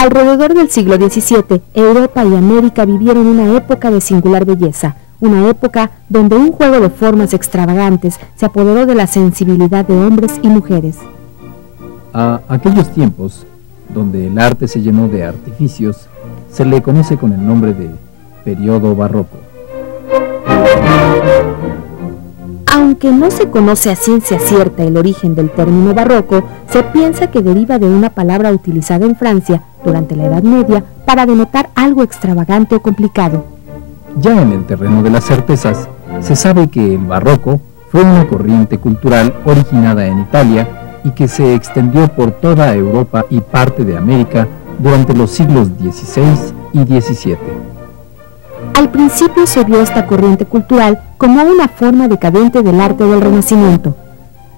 Alrededor del siglo XVII, Europa y América vivieron una época de singular belleza, una época donde un juego de formas extravagantes se apoderó de la sensibilidad de hombres y mujeres. A aquellos tiempos, donde el arte se llenó de artificios, se le conoce con el nombre de periodo barroco. Aunque no se conoce a ciencia cierta el origen del término barroco, se piensa que deriva de una palabra utilizada en Francia durante la Edad Media para denotar algo extravagante o complicado. Ya en el terreno de las certezas, se sabe que el barroco fue una corriente cultural originada en Italia y que se extendió por toda Europa y parte de América durante los siglos XVI y XVII. Al principio se vio esta corriente cultural como una forma decadente del arte del Renacimiento.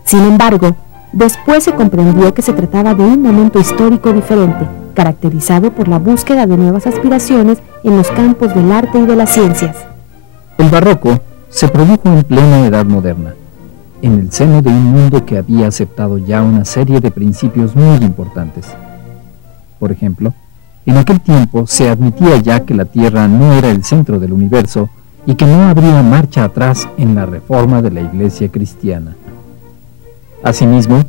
Sin embargo, después se comprendió que se trataba de un momento histórico diferente, caracterizado por la búsqueda de nuevas aspiraciones en los campos del arte y de las ciencias. El barroco se produjo en plena Edad Moderna, en el seno de un mundo que había aceptado ya una serie de principios muy importantes. Por ejemplo, en aquel tiempo se admitía ya que la Tierra no era el centro del universo y que no habría marcha atrás en la reforma de la Iglesia cristiana. Asimismo,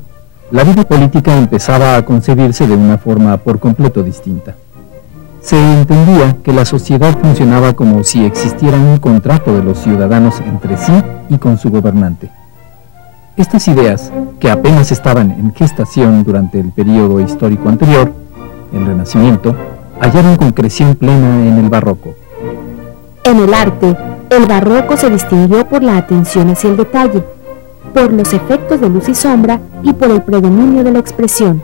la vida política empezaba a concebirse de una forma por completo distinta. Se entendía que la sociedad funcionaba como si existiera un contrato de los ciudadanos entre sí y con su gobernante. Estas ideas, que apenas estaban en gestación durante el período histórico anterior, el Renacimiento, hallaron concreción plena en el barroco. En el arte, el barroco se distinguió por la atención hacia el detalle, por los efectos de luz y sombra y por el predominio de la expresión.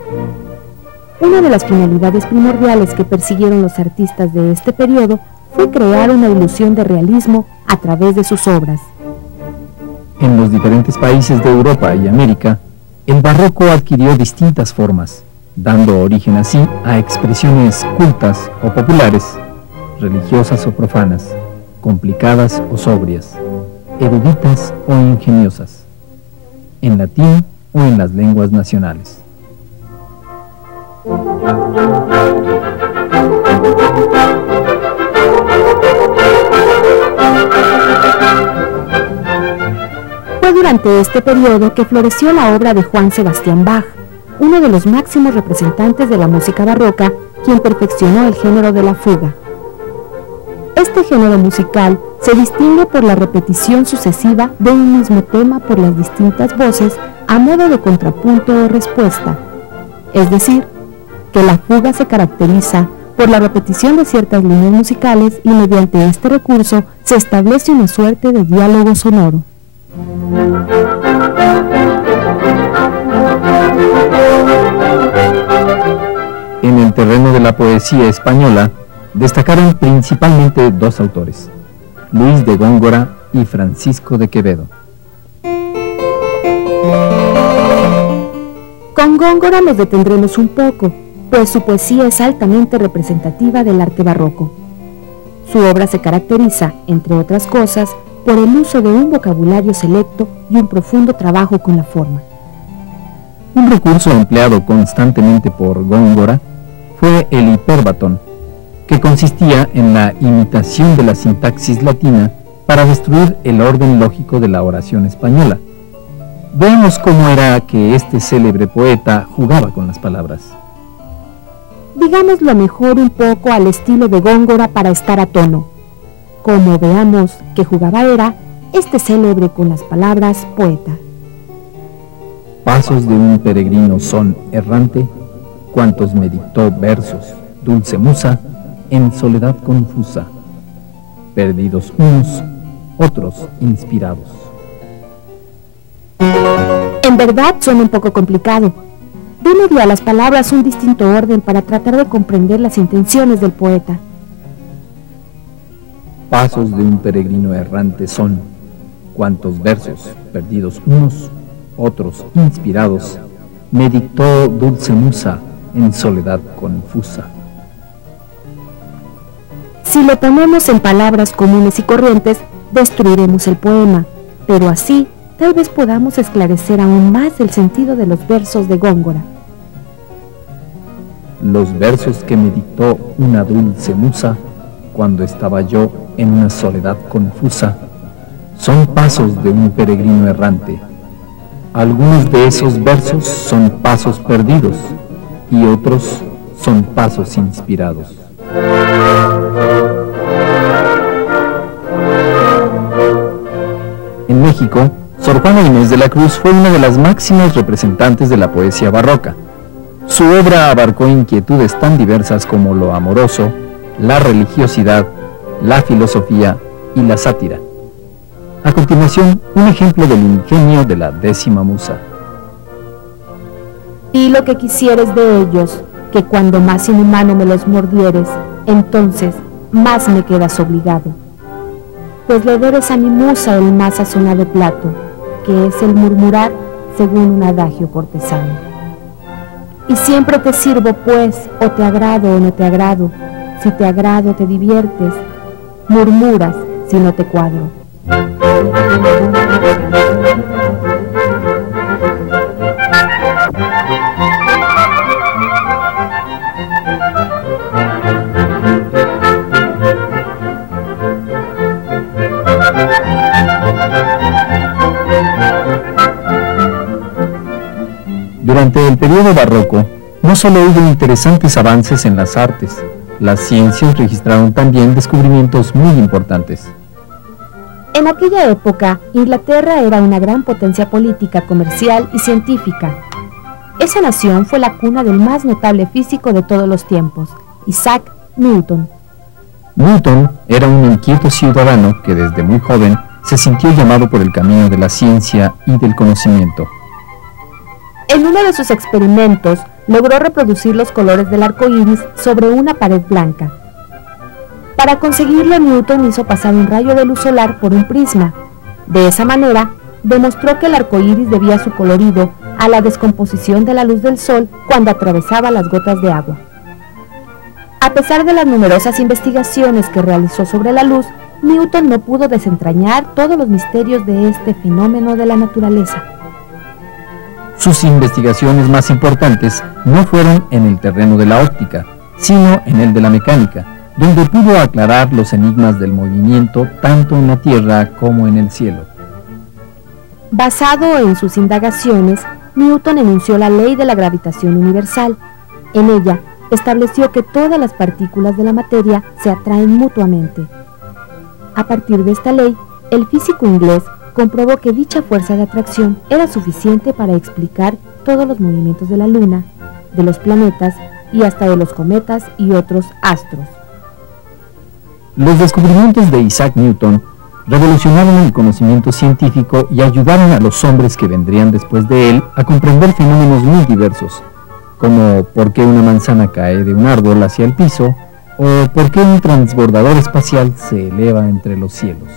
Una de las finalidades primordiales que persiguieron los artistas de este periodo fue crear una ilusión de realismo a través de sus obras. En los diferentes países de Europa y América, el barroco adquirió distintas formas, dando origen así a expresiones cultas o populares, religiosas o profanas, complicadas o sobrias, eruditas o ingeniosas, en latín o en las lenguas nacionales. Fue durante este periodo que floreció la obra de Juan Sebastián Bach, uno de los máximos representantes de la música barroca, quien perfeccionó el género de la fuga. Este género musical se distingue por la repetición sucesiva de un mismo tema por las distintas voces a modo de contrapunto o respuesta. Es decir, que la fuga se caracteriza por la repetición de ciertas líneas musicales y mediante este recurso se establece una suerte de diálogo sonoro. En el terreno de la poesía española, destacaron principalmente dos autores, Luis de Góngora y Francisco de Quevedo. Con Góngora nos detendremos un poco, pues su poesía es altamente representativa del arte barroco. Su obra se caracteriza, entre otras cosas, por el uso de un vocabulario selecto y un profundo trabajo con la forma. Un recurso empleado constantemente por Góngora fue el hipérbatón, que consistía en la imitación de la sintaxis latina para destruir el orden lógico de la oración española. Veamos cómo era que este célebre poeta jugaba con las palabras. Digámoslo mejor un poco al estilo de Góngora para estar a tono. Como veamos que jugaba era este célebre con las palabras poeta. Pasos de un peregrino son errante, cuantos me dictó versos, dulce musa, en soledad confusa, perdidos unos, otros inspirados. En verdad suena un poco complicado. Démosle a las palabras un distinto orden para tratar de comprender las intenciones del poeta. Pasos de un peregrino errante son, cuantos versos, perdidos unos, otros inspirados, me dictó dulce musa, en soledad confusa. Si lo tomamos en palabras comunes y corrientes, destruiremos el poema, pero así tal vez podamos esclarecer aún más el sentido de los versos de Góngora. los versos que me dictó una dulce musa cuando estaba yo en una soledad confusa, son pasos de un peregrino errante. Algunos de esos versos son pasos perdidos y otros son pasos inspirados. En México, Sor Juana Inés de la Cruz fue una de las máximas representantes de la poesía barroca. Su obra abarcó inquietudes tan diversas como lo amoroso, la religiosidad, la filosofía y la sátira. A continuación, un ejemplo del ingenio de la décima musa. Di lo que quisieres de ellos, que cuando más inhumano me los mordieres, entonces más me quedas obligado. Pues le debes a mi musa el más sazonado plato, que es el murmurar según un adagio cortesano. Y siempre te sirvo pues, o te agrado o no te agrado, si te agrado te diviertes, murmuras si no te cuadro. Durante el periodo barroco, no solo hubo interesantes avances en las artes, las ciencias registraron también descubrimientos muy importantes. En aquella época, Inglaterra era una gran potencia política, comercial y científica. Esa nación fue la cuna del más notable físico de todos los tiempos, Isaac Newton. Newton era un inquieto ciudadano que desde muy joven se sintió llamado por el camino de la ciencia y del conocimiento. En uno de sus experimentos, logró reproducir los colores del arco iris sobre una pared blanca. Para conseguirlo, Newton hizo pasar un rayo de luz solar por un prisma. De esa manera, demostró que el arco iris debía su colorido a la descomposición de la luz del sol cuando atravesaba las gotas de agua. A pesar de las numerosas investigaciones que realizó sobre la luz, Newton no pudo desentrañar todos los misterios de este fenómeno de la naturaleza. Sus investigaciones más importantes no fueron en el terreno de la óptica, sino en el de la mecánica, donde pudo aclarar los enigmas del movimiento tanto en la tierra como en el cielo. Basado en sus indagaciones, Newton enunció la ley de la gravitación universal. En ella, estableció que todas las partículas de la materia se atraen mutuamente. A partir de esta ley, el físico inglés comprobó que dicha fuerza de atracción era suficiente para explicar todos los movimientos de la Luna, de los planetas y hasta de los cometas y otros astros. Los descubrimientos de Isaac Newton revolucionaron el conocimiento científico y ayudaron a los hombres que vendrían después de él a comprender fenómenos muy diversos, como por qué una manzana cae de un árbol hacia el piso o por qué un transbordador espacial se eleva entre los cielos.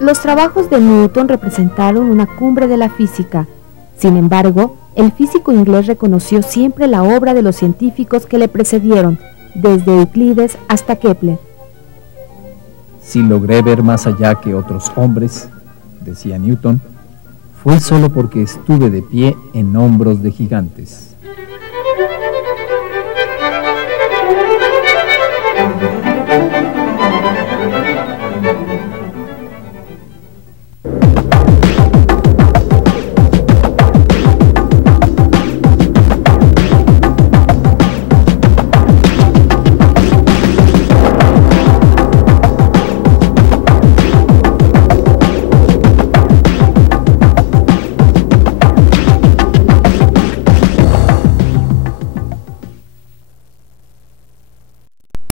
Los trabajos de Newton representaron una cumbre de la física. Sin embargo, el físico inglés reconoció siempre la obra de los científicos que le precedieron, desde Euclides hasta Kepler. Si logré ver más allá que otros hombres, decía Newton, fue solo porque estuve de pie en hombros de gigantes.